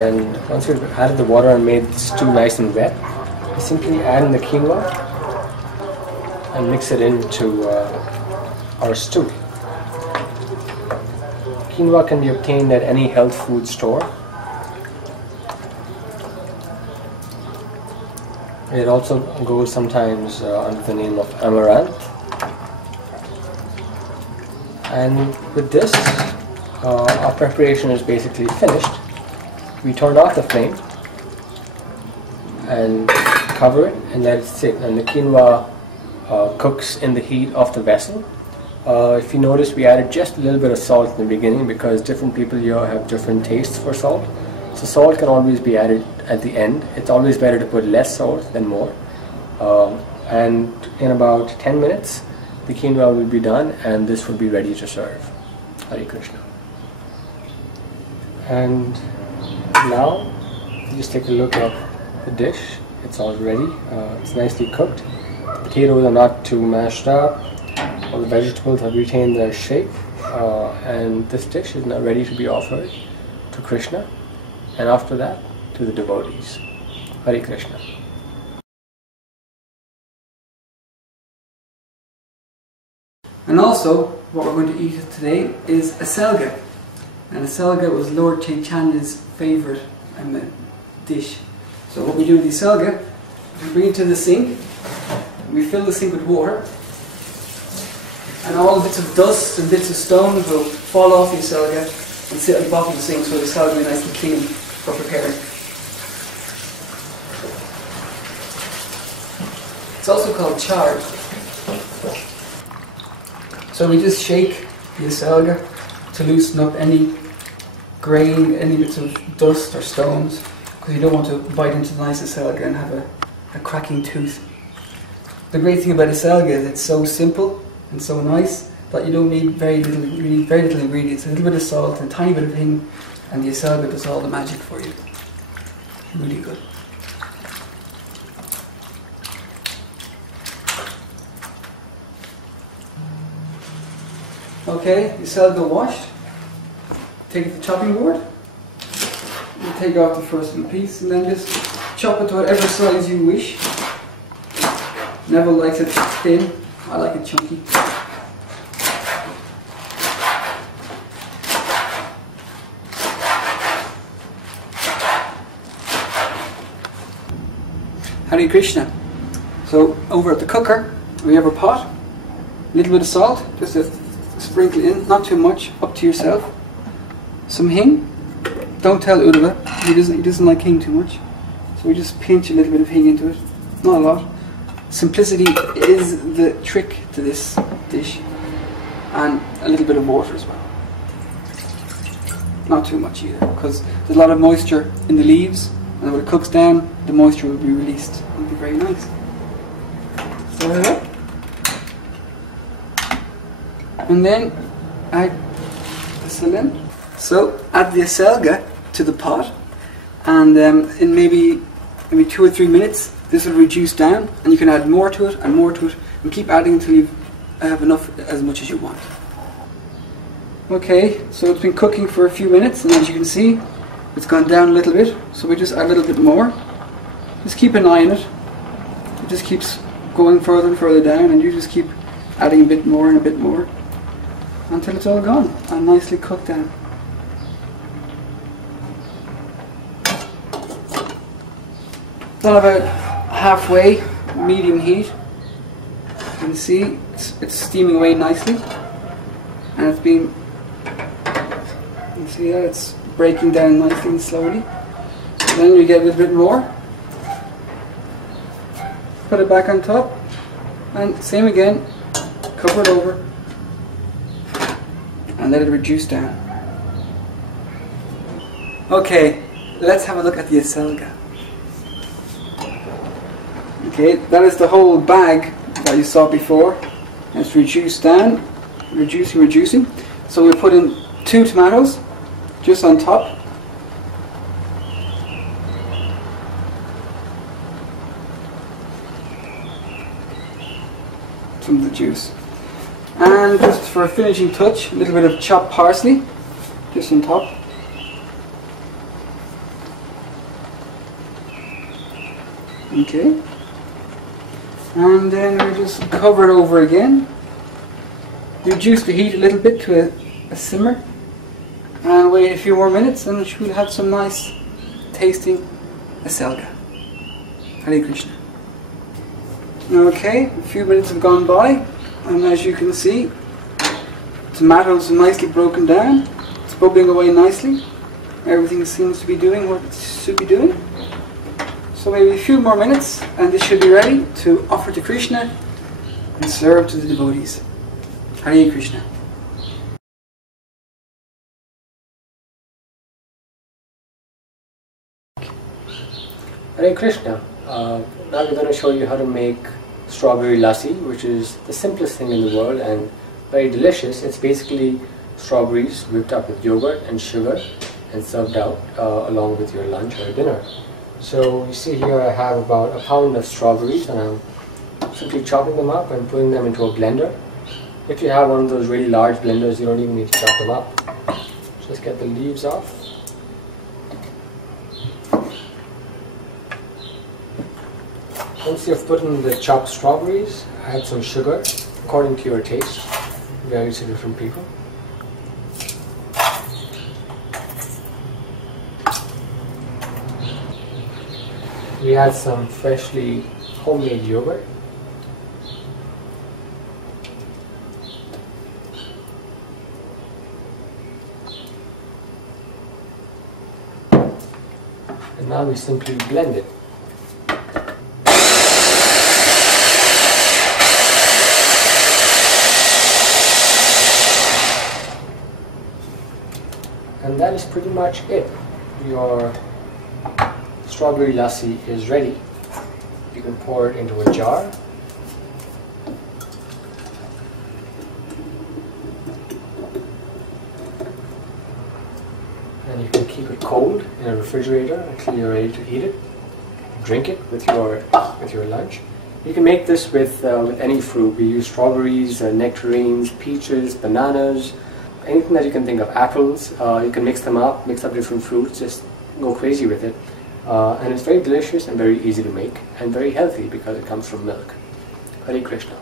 And once we've added the water and made the stew nice and wet, we simply add in the quinoa and mix it into our stew. Quinoa can be obtained at any health food store. It also goes sometimes under the name of amaranth. And with this, our preparation is basically finished. We turn off the flame and cover it and let it sit, and the quinoa cooks in the heat of the vessel. If you notice, we added just a little bit of salt in the beginning because different people here have different tastes for salt. So salt can always be added at the end. It's always better to put less salt than more. And in about 10 minutes, the quinoa will be done and this will be ready to serve. Hare Krishna. And now, just take a look at the dish. It's all ready. It's nicely cooked. The potatoes are not too mashed up. All the vegetables have retained their shape. And this dish is now ready to be offered to Krishna. And after that, to the devotees. Hare Krishna. And also, what we're going to eat today is Acelga. And Acelga was Lord Chaitanya's favourite dish. So what we do with the Acelga, we bring it to the sink, we fill the sink with water, and all bits of dust and bits of stones will fall off the Acelga and sit at the bottom of the sink, so the Acelga will be nice and clean for preparing. It's also called chard. So we just shake the Acelga to loosen up any grain, any bits of dust or stones, because you don't want to bite into the nice Acelga and have a cracking tooth. The great thing about Acelga is it's so simple and so nice that you don't need very little ingredients. A little bit of salt and a tiny bit of hing, and the Acelga does all the magic for you. Really good. Okay, the Acelga washed. Take it to the chopping board. You take off the first little piece and then just chop it to whatever size you wish. Neville likes it thin. I like it chunky. Hare Krishna. So over at the cooker we have a pot, a little bit of salt, just a sprinkle in, not too much, up to yourself. Some hing. Don't tell Uddhava, he doesn't like hing too much. So we just pinch a little bit of hing into it, not a lot. Simplicity is the trick to this dish. And a little bit of water as well. Not too much either, because there's a lot of moisture in the leaves, and when it cooks down, the moisture will be released. It'll be very nice. So, and then add the salim. So add the Acelga to the pot, and in maybe 2 or 3 minutes this will reduce down, and you can add more to it and more to it, and keep adding until you have enough, as much as you want. Okay, so it's been cooking for a few minutes, and as you can see, it's gone down a little bit. So we just add a little bit more. Just keep an eye on it. It just keeps going further and further down, and you just keep adding a bit more and a bit more until it's all gone and nicely cooked down. Done about halfway, medium heat. You can see it's steaming away nicely, and it's been, you can see that it's breaking down nicely and slowly. Then you get a little bit more, put it back on top, and same again, cover it over and let it reduce down. Okay, let's have a look at the Acelga. Okay, that is the whole bag that you saw before, and it's reduced down, reducing. So we put in 2 tomatoes just on top. Some of the juice. And just for a finishing touch, a little bit of chopped parsley just on top. Okay. And then we just cover it over again. Reduce the heat a little bit to a simmer. And wait a few more minutes and we'll have some nice tasting Acelga. Hare Krishna. Okay, a few minutes have gone by, and as you can see, tomatoes are nicely broken down. It's bubbling away nicely. Everything seems to be doing what it should be doing. So maybe a few more minutes and this should be ready to offer to Krishna and serve to the devotees. Hare Krishna. Hare Krishna. Now we're going to show you how to make strawberry lassi, which is the simplest thing in the world and very delicious. It's basically strawberries whipped up with yogurt and sugar and served out along with your lunch or dinner. So you see here I have about a pound of strawberries and I'm simply chopping them up and putting them into a blender. If you have one of those really large blenders, you don't even need to chop them up. Just get the leaves off. Once you've put in the chopped strawberries, add some sugar according to your taste. Varies to different people. We add some freshly homemade yogurt. And now we simply blend it. And that is pretty much it. Your strawberry lassi is ready. You can pour it into a jar. And you can keep it cold in a refrigerator until you're ready to eat it. Drink it with your lunch. You can make this with any fruit. We use strawberries, nectarines, peaches, bananas, anything that you can think of, apples. You can mix them up, mix up different fruits, just go crazy with it. And it's very delicious and very easy to make and very healthy because it comes from milk. Hare Krishna.